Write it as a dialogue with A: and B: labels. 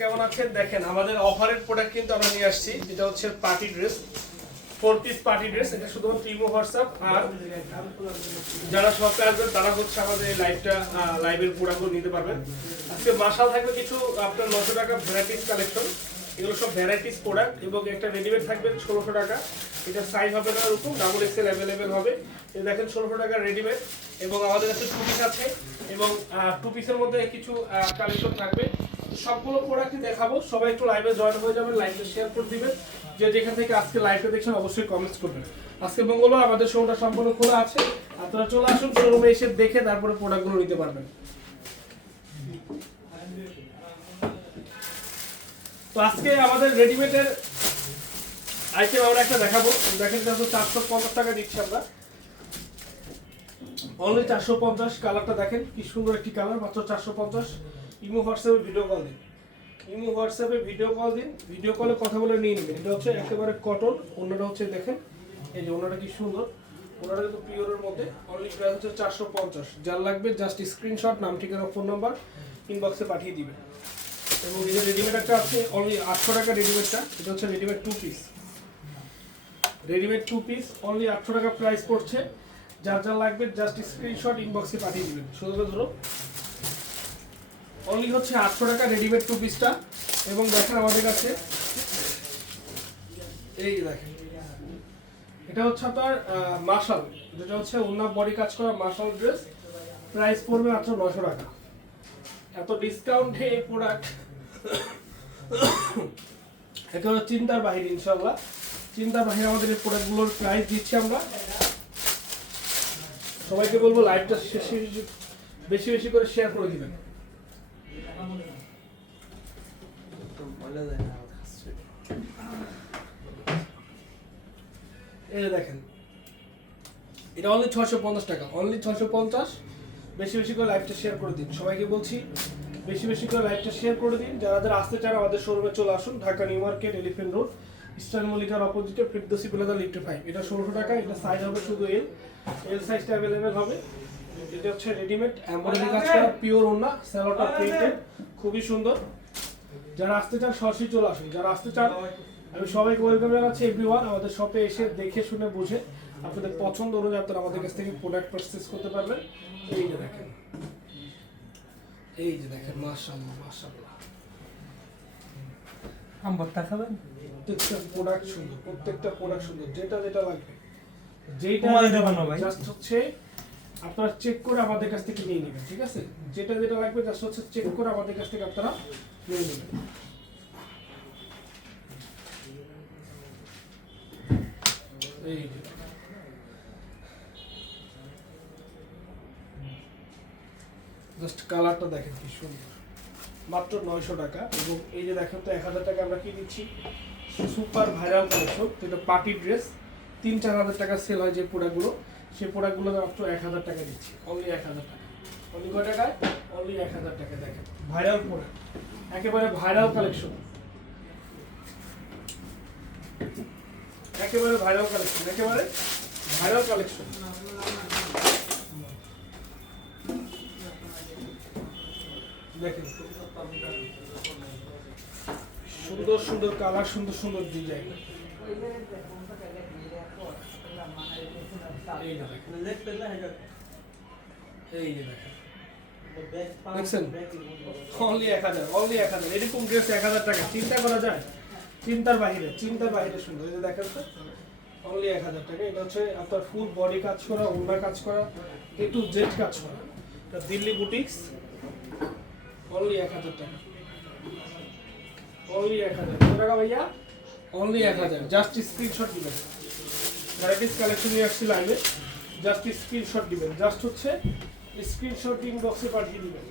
A: কেমন দেখেন, আমাদের অফারের প্রোডাক্ট কিন্তু আমরা নিয়ে আসছি। হচ্ছে party dress four piece party dress এটা শুধুমাত্র হোয়াটসঅ্যাপ আর যারা শপে তারা হচ্ছে আমাদের লাইভটা লাইভের প্রোডাক্টগুলো নিতে পারবেন। আজকে মাসাল থাকবে কিছু আপনার নশো টাকা ভ্যারাইটিস কালেকশন এগুলো সব ভ্যারাইটিস প্রোডাক্ট এবং একটা রেডিমেড থাকবে ষোলোশো টাকা। এটা সাইজ হবে না ওরকম ডাবল এক্সেল অ্যাভেলেবেল হবে। দেখেন ষোলোশো টাকা রেডিমেড এবং আমাদের কাছে টু পিস আছে এবং টু পিসের মধ্যে কিছু কালেকশন থাকবে। সবগুলো প্রোডাক্টই দেখাবো। সবাই একটু লাইভে জয়েন হয়ে যাবেন লাইভে শেয়ার করে দিবেন। যে যেখান থেকে আজকে লাইভটা দেখছেন অবশ্যই কমেন্টস করবেন। আজকে মঙ্গলবার আমাদের শোটা সম্পূর্ণ খোলা আছে। আপনারা চলে আসুন শোরুমে এসে দেখে তারপরে প্রোডাক্টগুলো নিতে পারবেন। তো আজকে আমাদের রেডিমেডের আইটেম আমরা একটা দেখাবো। দেখেন এটা চারশো পঞ্চাশ টাকা দিচ্ছি আমরা। অনলি চারশো পঞ্চাশ, কালারটা দেখেন, কি সুন্দর একটি কালার, মাত্র চারশো পঞ্চাশ। ইমো হোয়াটসঅ্যাপে ভিডিও কল দিন। ইমো হোয়াটসঅ্যাপে ভিডিও কল দিন। ভিডিও কলে কথা বলে নিয়ে নেবেন। এটা হচ্ছে একেবারে কটন অন্যটা হচ্ছে দেখেন, এই যে অন্যটা কি সুন্দর। ওনারা কিন্তু পিওরের মধ্যে। অনলি প্রাইস হচ্ছে চারশো পঞ্চাশ। যার লাগবে জাস্ট স্ক্রিনশট নাম, ঠিকানা ফোন নাম্বার ইনবক্সে পাঠিয়ে দিবেন। এবং এই যে রেডিমেড একটা আছে অনলি আটশো টাকা রেডিমেডটা এটা হচ্ছে readymade two piece readymade two piece only আটশো টাকা প্রাইস পড়ছে। যার যার লাগবে জাস্ট স্ক্রিনশট ইনবক্সে পাঠিয়ে দিবেন। শুধু ধরো। অনলি হচ্ছে আটশো টাকা রেডিমেড টু। পিসটা এবং দেখেন আমাদের কাছে, এই দেখেন, এটা হচ্ছে আপনার মার্শাল যেটা হচ্ছে অন্য বডি কাজ করা মার্শাল ড্রেস প্রাইস পড়বে মাত্র নশো টাকা। এত ডিসকাউন্টে এই প্রোডাক্ট একেবারে চিন্তার বাহিরে ইনশাল্লাহ চিন্তার বাহিরে আমাদের এই প্রোডাক্টগুলোর প্রাইস দিচ্ছি আমরা। সবাইকে বলব লাইভটা বেশি বেশি করে শেয়ার করে দিবেন। এই দেখেন, এটা অনলি ছশো পঞ্চাশ টাকা। অনলি ছশো পঞ্চাশ, বেশি বেশি করে লাইভটা শেয়ার করে দিন। সবাইকে বলছি বেশি বেশি করে লাইভটা শেয়ার করে দিন। যারা যারা আসতে চান আমাদের শোরুমে চলে আসুন, Dhaka New Market Elephant Road Eastern মল্লিকার অপোজিটে ফিরদোসি প্লাজা লিফটে ফাইভ এটা ষোলোশো টাকা, এটা সাইজ হবে শুধু এল এল সাইজটা অ্যাভেলেবেল হবে। এটা হচ্ছে রেডিমেড এমব্রয়ডারি কাজ করা পিওর ওনা স্যালোটা প্রিন্টেড খুবই সুন্দর। যারা আসতে চান, সরাসরি চলে আসুন। যারা আসতে চান, আমি সবাইকে ওয়েলকাম জানাচ্ছি এভরিওয়ান আমাদের শপে এসে দেখে শুনে বুঝে, আপনাদের পছন্দ অনুযায়ী আপনারা আমাদের কাছ থেকে প্রোডাক্ট পারচেস করতে পারবেন। এই যে দেখেন। এই যে দেখেন মাশাআল্লাহ মাশাআল্লাহ।
B: আম্বরটা খাবেন?
A: প্রত্যেকটা প্রোডাক্ট সুন্দর প্রত্যেকটা প্রোডাক্ট সুন্দর যেটা যেটা লাগবে। যেটা
B: এটা বানাও ভাই।
A: জাস্ট হচ্ছে আপনারা চেক করে আমাদের কাছ থেকে নিয়ে নেবেন ঠিক আছে? যেটা যেটা লাগবে জাস্ট হচ্ছে চেক করে আমাদের কাছ থেকে আপনারা নিয়ে নেবেন। এই যে জাস্ট কালারটা দেখেন কি সুন্দর। মাত্র নয়শো টাকা এবং এই যে দেখেন তো এক হাজার টাকা আমরা কি দিচ্ছি? সুপার ভাইরাল কালেকশন যেটা পার্টি ড্রেস। তিন চার হাজার টাকা সেল হয় যে প্রোডাক্টগুলো সেই প্রোডাক্টগুলো মাত্র এক হাজার টাকা দিচ্ছি। অনলি এক হাজার টাকা। অনলি কয় টাকায়? অনলি এক হাজার টাকা দেখেন। ভাইরাল প্রোডাক্ট একেবারে ভাইরাল কালেকশন একেবারে ভাইরাল কালেকশন একেবারে ভাইরাল কালেকশন সুন্দর সুন্দর কালার, সুন্দর সুন্দর ডিজাইন এই অনলি এক হাজার অনলি এক হাজার। এরকম এক হাজার টাকা। করা যায়? চিন্তার বাহিরে চিন্তার বাহিরে সুন্দর। এই যে দেখেন তো অনলি এক হাজার টাকা। এটা হচ্ছে আপনার ফুল বডি কাজ করা কাজ করা এ টু জেড কাজ করা। দিল্লি বুটিক্স অনলি এক হাজার টাকা। অনলি এক হাজার। টাকা ভাইয়া? অনলি এক হাজার। জাস্ট স্ক্রিনশট দিবেন। ভ্যারাইটিস কালেকশন নিয়ে আসছি লাইভে জাস্ট স্ক্রিনশট দিবেন। জাস্ট হচ্ছে স্ক্রিনশট ইনবক্সে পাঠিয়ে দিবেন।